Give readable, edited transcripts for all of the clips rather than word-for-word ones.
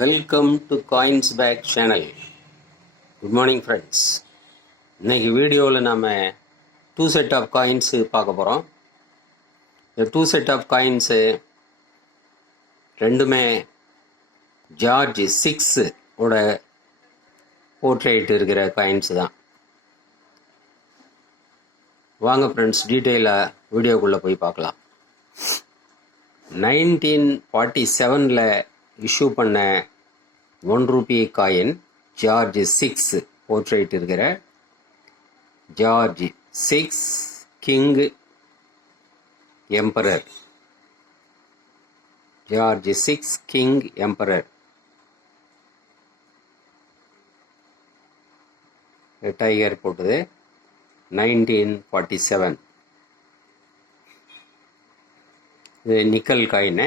Welcome to coins back channel. Good morning friends. இன்றைக்கி வீடியோவில் நாம் 2 செட் ஆஃப் காயின்ஸு பார்க்க போகிறோம். இந்த 2 செட் ஆஃப் காயின்ஸு ரெண்டுமே ஜார்ஜ் 6 ஓட போர்ட்ரேட் இருக்கிற காயின்ஸு தான். வாங்க ஃப்ரெண்ட்ஸ், டீட்டெயிலாக வீடியோக்குள்ளே போய் பார்க்கலாம். 1947 இஷ்யூ பண்ண 1 ரூபி காயின் ஜார்ஜ் 6 போர்ட்ரேட் இருக்கிற George 6 king emperor. George 6 king emperor tiger போட்டது 1947. இது நிக்கல் காயின்.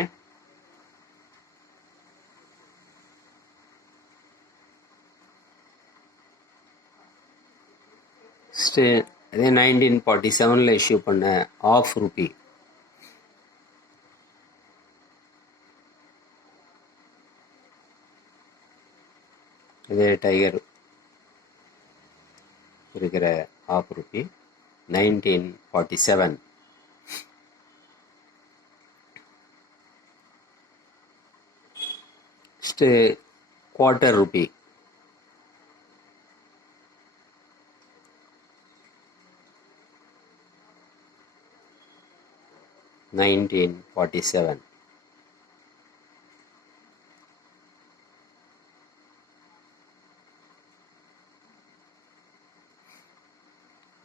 அதே 1947 இஷ்யூ பண்ண ½ ரூபி. இதே டைகர் இருக்கிற ½ ரூபி 1947. Next quarter rupee. (1947)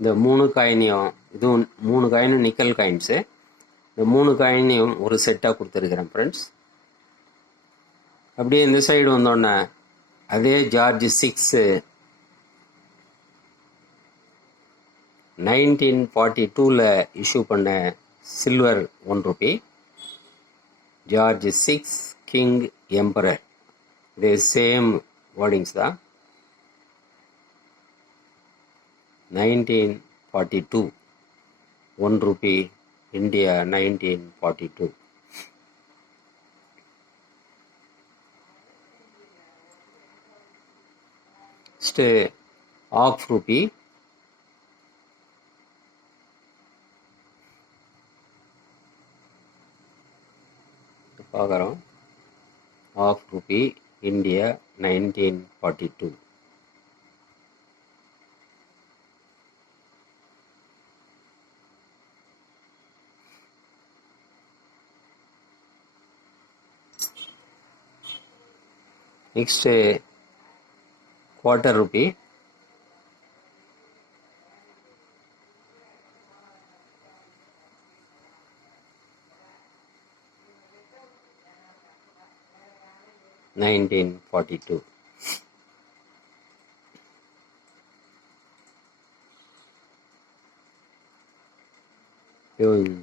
இந்த 3 காயினையும், இதுவும் 3 காயினும் நிக்கல் காயின்ஸு. இந்த 3 காயினையும் ஒரு செட்டாக கொடுத்துருக்குறேன் ஃப்ரெண்ட்ஸ். அப்படியே இந்த சைடு வந்தோடனே அதே ஜார்ஜ் 6 1942 இஷ்யூ பண்ண silver 1 Ruby George 6 king emperor. இது சேம் வேர்டிங்ஸ் தான். 1942 1 ரூபி இந்தியா 1942. Next ½ rupee. பார்க்குறோம் ½ rupee India 1942. Next quarter rupee. (1942)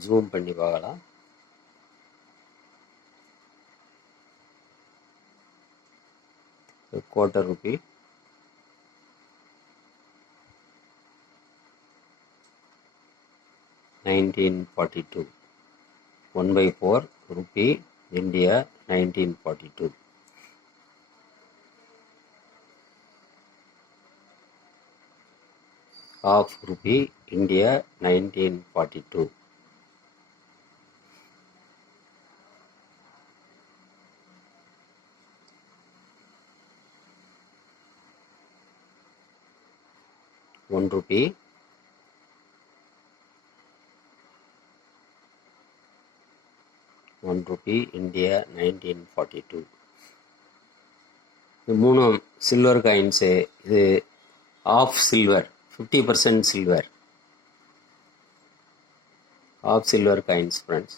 zoom பண்ணி பார்க்கலாம். Quarter rupee. (1942) 1/4 rupee India 1942. ½ rupee India 1942. (1 rupee) (1 rupee India 1942). இது 3 சில்வர் காயின்ஸு. இது ½ silver, 50% silver, ½ silver coins friends.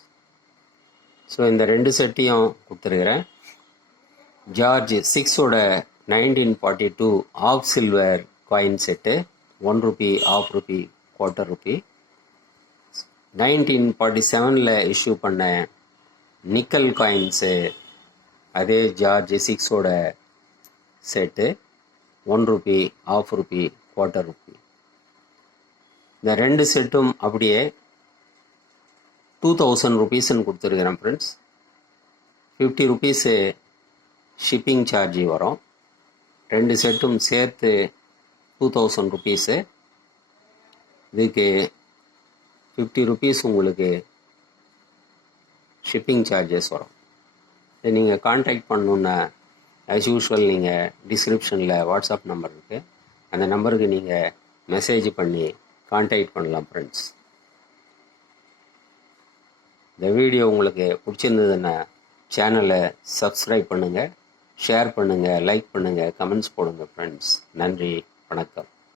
So இந்த 2 செட்டையும் கொடுத்துருக்குறேன். ஜார்ஜ் 6ஓட 1942 ½ silver coin set 1 rupee, ½ rupee, quarter rupee. 1947 issue பண்ண nickel coins அதே George 6ஓட set 1 rupee, ½ rupee, quarter Ruby. இந்த 2 செட்டும் அப்படியே 2000 ருபீஸ்ன்னு கொடுத்துருக்குறேன் ஃப்ரெண்ட்ஸ். 50 ருபீஸு ஷிப்பிங் சார்ஜ் வரும். 2 செட்டும் சேர்த்து 2000 ருபீஸு. இதுக்கு 50 ருபீஸ் உங்களுக்கு ஷிப்பிங் சார்ஜஸ் வரும். இதை நீங்கள் கான்டாக்ட் பண்ணணுன்னா ஆஸ் யூஷுவல் நீங்கள் டிஸ்கிரிப்ஷனில் வாட்ஸ்அப் நம்பர் இருக்குது, அந்த நம்பருக்கு நீங்கள் மெசேஜ் பண்ணி கான்டாக்ட் பண்ணலாம் ஃப்ரெண்ட்ஸ். இந்த வீடியோ உங்களுக்கு பிடிச்சிருந்ததுன்னா சேனலை சப்ஸ்கிரைப் பண்ணுங்கள், ஷேர் பண்ணுங்கள், லைக் பண்ணுங்கள், கமெண்ட்ஸ் போடுங்க ஃப்ரெண்ட்ஸ். நன்றி, வணக்கம்.